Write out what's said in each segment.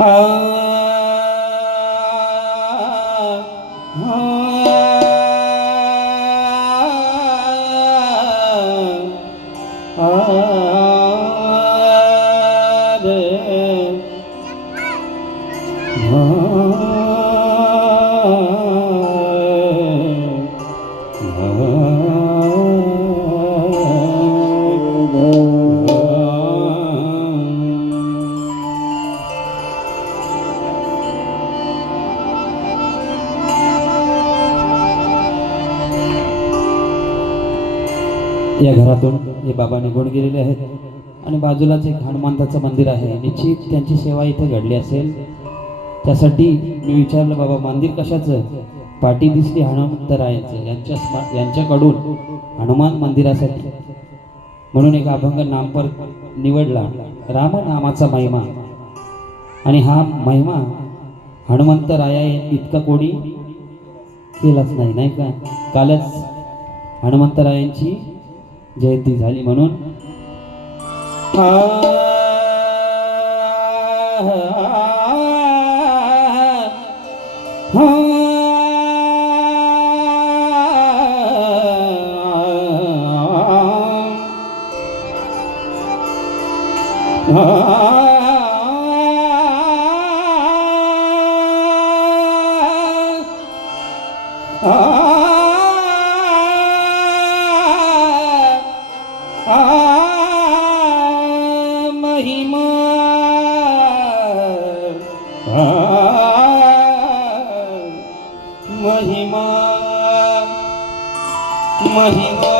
या घरातून हे बाबा निघून गेलेले आहेत. आणि बाजूलाच एक हनुमंताचं मंदिर आहे. निश्चित त्यांची सेवा इथे घडली असेल. त्यासाठी मी विचारलं बाबा मंदिर कशाचं? पाठी दिसली हनुमंतरायाचं. यांच्या स्मा यांच्याकडून हनुमान मंदिरासाठी. म्हणून एक अभंग नामपर निवडला. राम नामाचा महिमा. आणि हा महिमा हनुमंतराया इतका कोणी केलाच नाही नाही का? कालच हनुमंतरायांची जयंती झाली म्हणून. महिमा महिमा।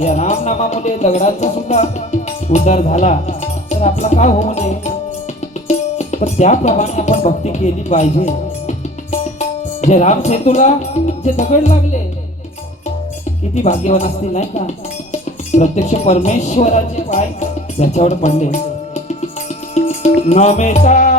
या रामनामामुळे दगडांचा सुद्धा उद्धार झाला. तर आपला काय होऊ नये? पण त्याप्रमाणे आपण भक्ती केली पाहिजे. जे राम सेतूला जे दगड लागले किती भाग्यवान असतील नाही का? प्रत्यक्ष परमेश्वराचे पाय त्याच्यावर पडले. नमेता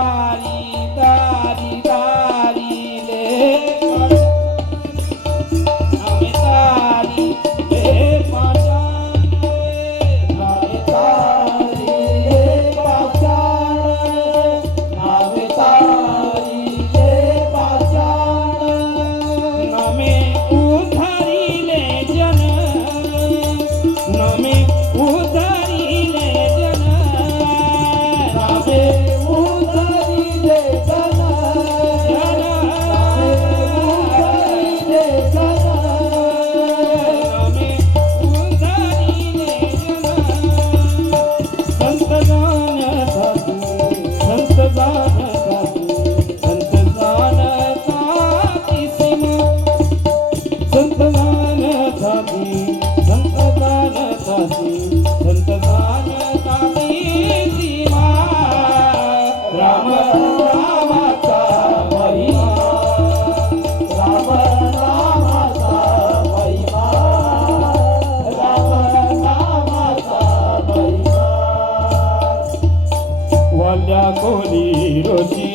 कोली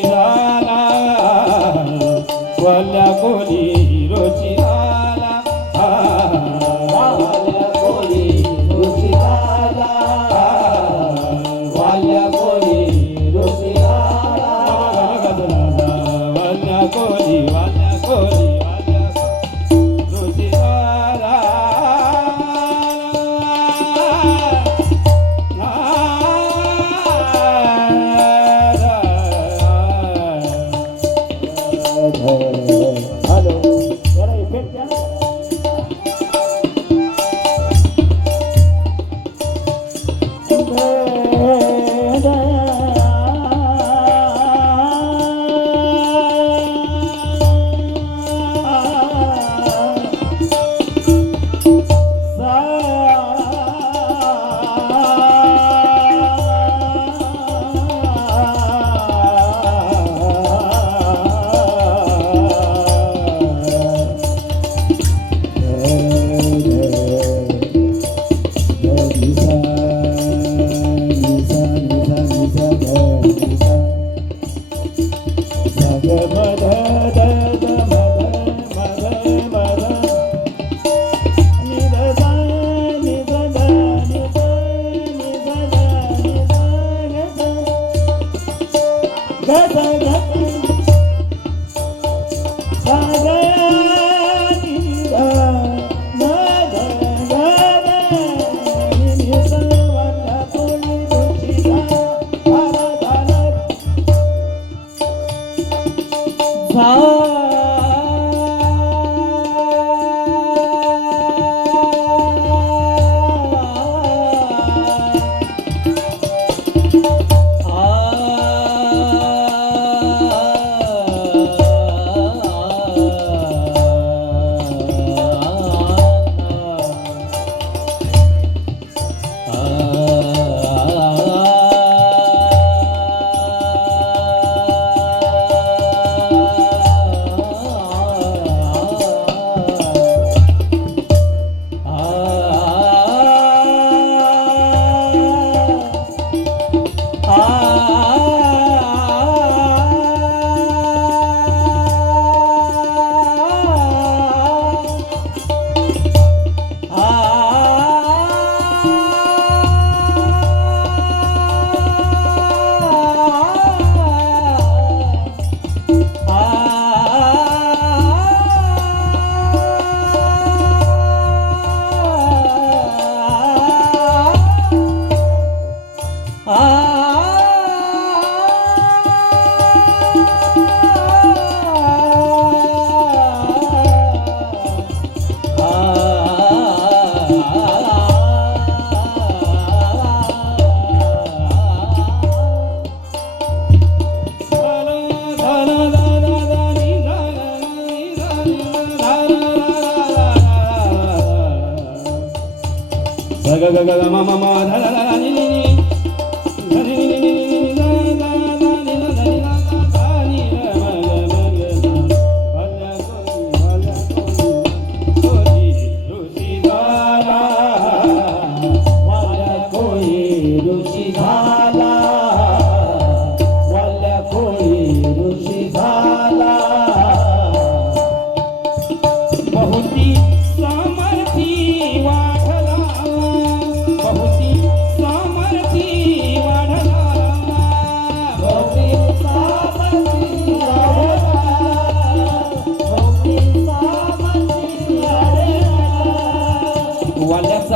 గగ గగ మమ మమ ధన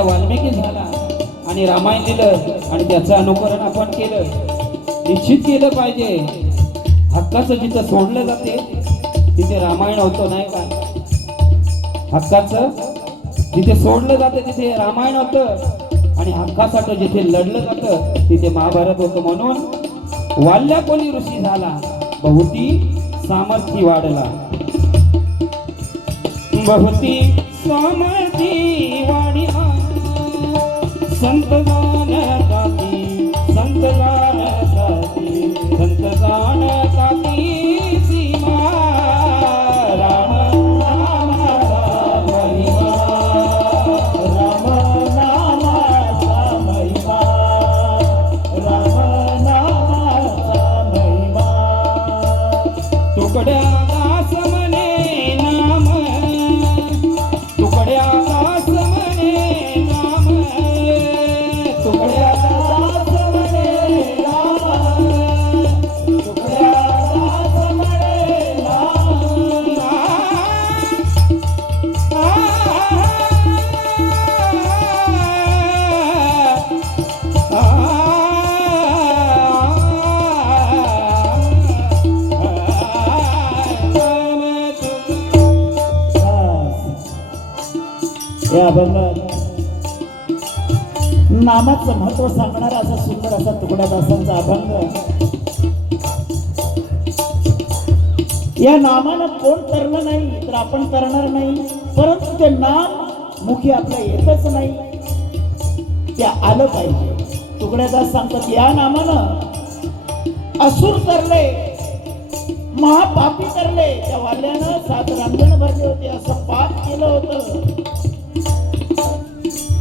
वाल्मिकी झाला आणि रामायण लिहिलं आणि त्याचं अनुकरण आपण केलं. निश्चित केलं पाहिजे. हक्काचं जिथं सोडलं जाते तिथे रामायण होतं नाही का? हक्काचं जिथे सोडलं जातं तिथे रामायण होतं. आणि हक्कासाठी जिथे लढलं जातं तिथे महाभारत होतं. म्हणून वाल्या कोणी ऋषी झाला. बहुती सामर्थ्य वाढला. बहुती सामर्थ्य वाढला. संत हे अभंग नामाचं महत्त्व सांगणारा असा सुंदर असा तुकड्या दासांचा अभंग. या नामानं कोण तरलं नाही तर आपण तरणार नाही. परंतु ते नाम मुखी आपल्या येतच नाही. ते आलं पाहिजे. तुकड्यादास सांगतात या नामानं असुर तरले महापापी तरले. त्या वाल्यानं सात रांजण भरले होते असं पाप केलं होतं.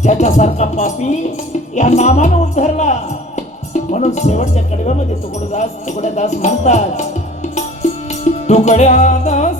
त्याच्यासारखा पापी या नामानं उद्धरला. म्हणून शेवटच्या कडव्यामध्ये तुकडदास तुकड्यादास म्हणतात तुकड्या दास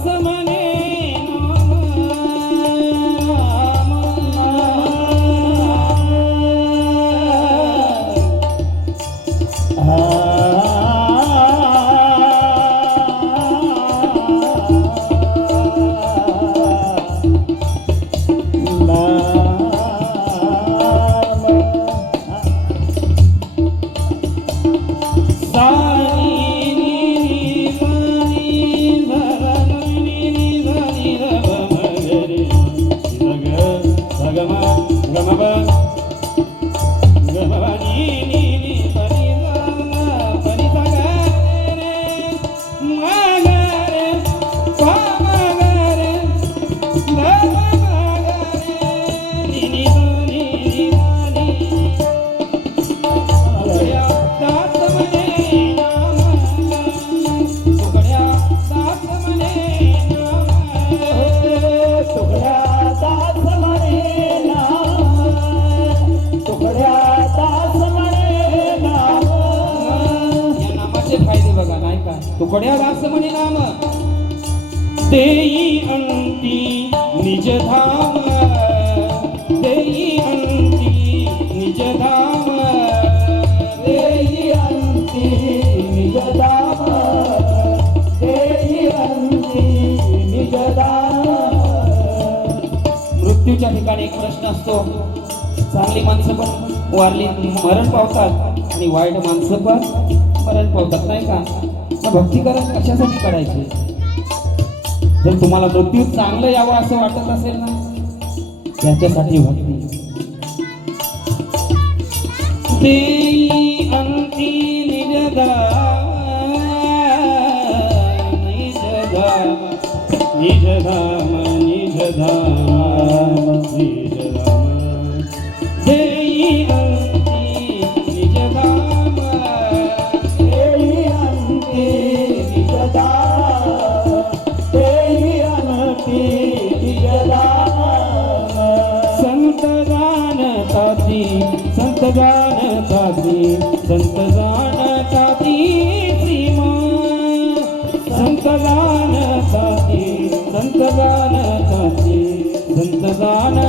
उघड्या दास म्हणे नाम. देई अंती निज धाम. देई अंती निज धाम. देई अंती निज धाम. मृत्यूच्या ठिकाणी एक प्रश्न असतो. चांगली माणसं पण वारली मरण पावतात आणि वाईट माणसं पण मरण पावतात नाही का? भक्तिकरण कशासाठी करायचे? जर तुम्हाला मृत्यू चांगलं यावं असं वाटत असेल ना त्याच्यासाठी भक्ती. संत